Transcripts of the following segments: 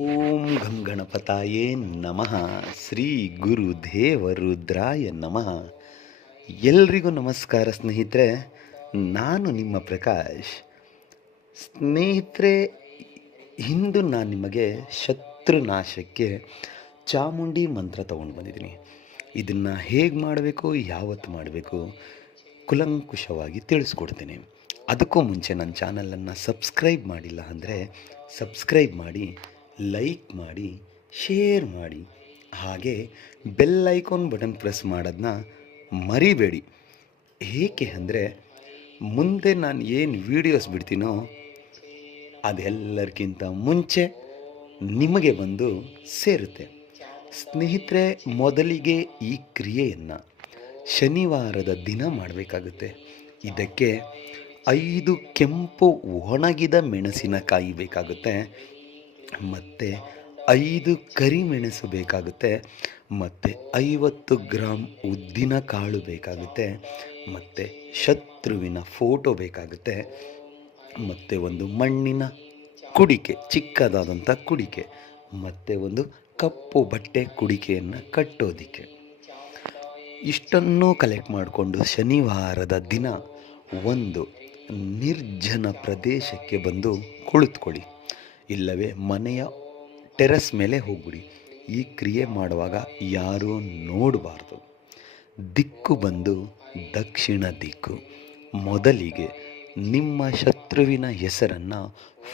ಓಂ ಗಂ ಗಣಪತಾಯೇ ನಮಃ. ಶ್ರೀ ಗುರುದೇವ ರುದ್ರಾಯ ನಮಃ. ಎಲ್ರಿಗೂ ನಮಸ್ಕಾರ ಸ್ನೇಹಿತರೆ. ನಾನು ನಿಮ್ಮ ಪ್ರಕಾಶ್. ಸ್ನೇಹಿತರೆ, ಇಂದು ನಾನು ನಿಮಗೆ ಶತ್ರುನಾಶಕ್ಕೆ ಚಾಮುಂಡಿ ಮಂತ್ರ ತೊಗೊಂಡು ಬಂದಿದ್ದೀನಿ. ಇದನ್ನು ಹೇಗೆ ಮಾಡಬೇಕು, ಯಾವತ್ತು ಮಾಡಬೇಕು ಕುಲಂಕುಷವಾಗಿ ತಿಳಿಸ್ಕೊಡ್ತೀನಿ. ಅದಕ್ಕೂ ಮುಂಚೆ ನನ್ನ ಚಾನಲನ್ನು ಸಬ್ಸ್ಕ್ರೈಬ್ ಮಾಡಿಲ್ಲ ಅಂದರೆ ಸಬ್ಸ್ಕ್ರೈಬ್ ಮಾಡಿ, ಲೈಕ್ ಮಾಡಿ, ಶೇರ್ ಮಾಡಿ, ಹಾಗೆ ಬೆಲ್ ಐಕಾನ್ ಬಟನ್ ಪ್ರೆಸ್ ಮಾಡೋದನ್ನ ಮರಿಬೇಡಿ. ಏಕೆ ಅಂದರೆ ಮುಂದೆ ನಾನು ಏನು ವೀಡಿಯೋಸ್ ಬಿಡ್ತೀನೋ ಅದೆಲ್ಲರಿಗಿಂತ ಮುಂಚೆ ನಿಮಗೆ ಬಂದು ಸೇರುತ್ತೆ. ಸ್ನೇಹಿತರೆ, ಮೊದಲಿಗೆ ಈ ಕ್ರಿಯೆಯನ್ನು ಶನಿವಾರದ ದಿನ ಮಾಡಬೇಕಾಗುತ್ತೆ. ಇದಕ್ಕೆ 5 ಕೆಂಪು ಒಣಗಿದ ಮೆಣಸಿನಕಾಯಿ ಬೇಕಾಗುತ್ತೆ, ಮತ್ತು 5 ಕರಿಮೆಣಸು ಬೇಕಾಗುತ್ತೆ, ಮತ್ತು 50 ಗ್ರಾಮ್ ಉದ್ದಿನ ಕಾಳು ಬೇಕಾಗುತ್ತೆ, ಮತ್ತು ಶತ್ರುವಿನ ಫೋಟೋ ಬೇಕಾಗುತ್ತೆ, ಮತ್ತು ಒಂದು ಮಣ್ಣಿನ ಕುಡಿಕೆ, ಚಿಕ್ಕದಾದಂಥ ಕುಡಿಕೆ, ಮತ್ತು ಒಂದು ಕಪ್ಪು ಬಟ್ಟೆ ಕುಡಿಕೆಯನ್ನು ಕಟ್ಟೋದಕ್ಕೆ. ಇಷ್ಟನ್ನು ಕಲೆಕ್ಟ್ ಮಾಡಿಕೊಂಡು ಶನಿವಾರದ ದಿನ ಒಂದು ನಿರ್ಜನ ಪ್ರದೇಶಕ್ಕೆ ಬಂದು ಕುಳಿತುಕೊಳ್ಳಿ, ಇಲ್ಲವೇ ಮನೆಯ ಟೆರೆಸ್ ಮೇಲೆ ಹೋಗ್ಬಿಡಿ. ಈ ಕ್ರಿಯೆ ಮಾಡುವಾಗ ಯಾರೂ ನೋಡಬಾರ್ದು. ದಿಕ್ಕು ಬಂದು ದಕ್ಷಿಣ ದಿಕ್ಕು. ಮೊದಲಿಗೆ ನಿಮ್ಮ ಶತ್ರುವಿನ ಹೆಸರನ್ನು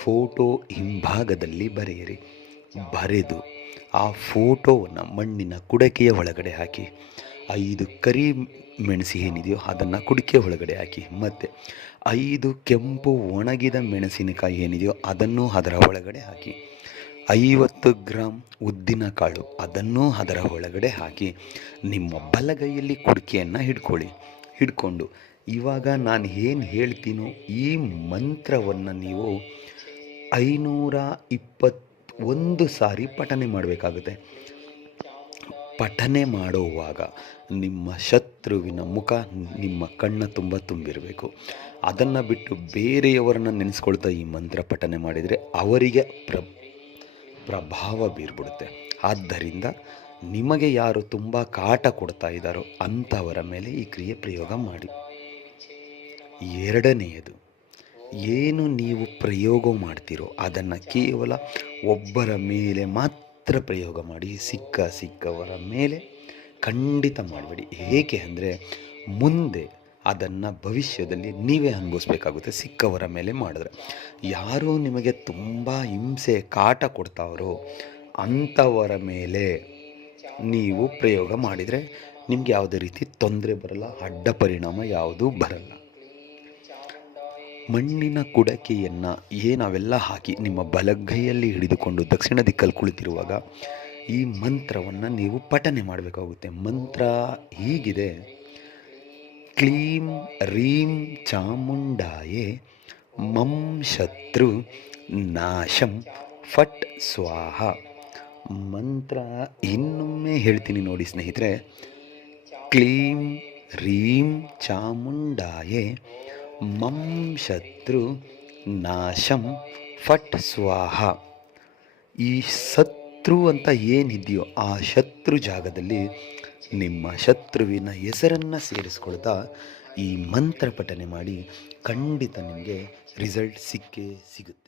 ಫೋಟೋ ಹಿಂಭಾಗದಲ್ಲಿ ಬರೆಯಿರಿ. ಬರೆದು ಆ ಫೋಟೋವನ್ನು ಮಣ್ಣಿನ ಕುಡಕೆಯ ಒಳಗಡೆ ಹಾಕಿ. 5 ಕರಿ ಮೆಣಸು ಏನಿದೆಯೋ ಅದನ್ನು ಕುಡಿಕೆ ಒಳಗಡೆ ಹಾಕಿ, ಮತ್ತು 5 ಕೆಂಪು ಒಣಗಿದ ಮೆಣಸಿನಕಾಯಿ ಏನಿದೆಯೋ ಅದನ್ನು ಅದರ ಒಳಗಡೆ ಹಾಕಿ. 50 ಗ್ರಾಮ್ ಉದ್ದಿನ ಕಾಳು ಅದನ್ನು ಅದರ ಒಳಗಡೆ ಹಾಕಿ. ನಿಮ್ಮ ಬಲಗೈಯಲ್ಲಿ ಕುಡಿಕೆಯನ್ನು ಹಿಡ್ಕೊಂಡು ಇವಾಗ ನಾನು ಏನು ಹೇಳ್ತೀನೋ ಈ ಮಂತ್ರವನ್ನು ನೀವು 521 ಸಾರಿ ಪಠನೆ ಮಾಡಬೇಕಾಗುತ್ತೆ. ಪಠನೆ ಮಾಡುವಾಗ ನಿಮ್ಮ ಶತ್ರುವಿನ ಮುಖ ನಿಮ್ಮ ಕಣ್ಣ ತುಂಬ ತುಂಬಿರಬೇಕು. ಅದನ್ನು ಬಿಟ್ಟು ಬೇರೆಯವರನ್ನು ನೆನೆಸ್ಕೊಳ್ತಾ ಈ ಮಂತ್ರ ಪಠನೆ ಮಾಡಿದರೆ ಅವರಿಗೆ ಪ್ರಭಾವ ಬೀರ್ಬಿಡುತ್ತೆ. ಆದ್ದರಿಂದ ನಿಮಗೆ ಯಾರು ತುಂಬ ಕಾಟ ಕೊಡ್ತಾ ಇದ್ದಾರೋ ಅಂಥವರ ಮೇಲೆ ಈ ಕ್ರಿಯೆ ಪ್ರಯೋಗ ಮಾಡಿ. ಎರಡನೆಯದು, ಏನು ನೀವು ಪ್ರಯೋಗ ಮಾಡ್ತೀರೋ ಅದನ್ನು ಕೇವಲ ಒಬ್ಬರ ಮೇಲೆ ಮಾತ್ರ ಪ್ರಯೋಗ ಮಾಡಿ. ಸಿಕ್ಕವರ ಮೇಲೆ ಖಂಡಿತ ಮಾಡಬೇಡಿ. ಏಕೆ ಅಂದರೆ ಮುಂದೆ ಅದನ್ನು ಭವಿಷ್ಯದಲ್ಲಿ ನೀವೇ ಅನುಭವಿಸ್ಬೇಕಾಗುತ್ತೆ. ಸಿಕ್ಕವರ ಮೇಲೆ ಮಾಡಿದ್ರೆ ಯಾರು ನಿಮಗೆ ತುಂಬ ಹಿಂಸೆ ಕಾಟ ಕೊಡ್ತಾರೋ ಅಂಥವರ ಮೇಲೆ ನೀವು ಪ್ರಯೋಗ ಮಾಡಿದರೆ ನಿಮಗೆ ಯಾವುದೇ ರೀತಿ ತೊಂದರೆ ಬರಲ್ಲ, ಅಡ್ಡ ಪರಿಣಾಮ ಯಾವುದೂ ಬರಲ್ಲ. ಮಣ್ಣಿನ ಕುಡಕೆಯನ್ನು ನಾವೆಲ್ಲ ಹಾಕಿ ನಿಮ್ಮ ಬಲಗೈಯಲ್ಲಿ ಹಿಡಿದುಕೊಂಡು ದಕ್ಷಿಣ ದಿಕ್ಕಲ್ಲಿ ಕುಳಿತಿರುವಾಗ ಈ ಮಂತ್ರವನ್ನು ನೀವು ಪಠನೆ ಮಾಡಬೇಕಾಗುತ್ತೆ. ಮಂತ್ರ ಹೀಗಿದೆ: ಕ್ಲೀಂ ರೀಂ ಚಾಮುಂಡಾಯೇ ಮಂ ಶತ್ರು ನಾಶಂ ಫಟ್ ಸ್ವಾಹ. ಮಂತ್ರ ಇನ್ನೊಮ್ಮೆ ಹೇಳ್ತೀನಿ ನೋಡಿ ಸ್ನೇಹಿತರೆ. ಕ್ಲೀಂ ರೀಂ ಚಾಮುಂಡಾಯೇ ಮಂ ಶತ್ರು ನಾಶಂ ಫಟ್ ಸ್ವಾಹ. ಈ ಶತ್ರು ಅಂತ ಏನಿದೆಯೋ ಆ ಶತ್ರು ಜಾಗದಲ್ಲಿ ನಿಮ್ಮ ಶತ್ರುವಿನ ಹೆಸರನ್ನು ಸೇರಿಸ್ಕೊಳ್ತಾ ಈ ಮಂತ್ರ ಪಠನೆ ಮಾಡಿ. ಖಂಡಿತ ನಿಮಗೆ ರಿಸಲ್ಟ್ ಸಿಕ್ಕೇ ಸಿಗುತ್ತೆ.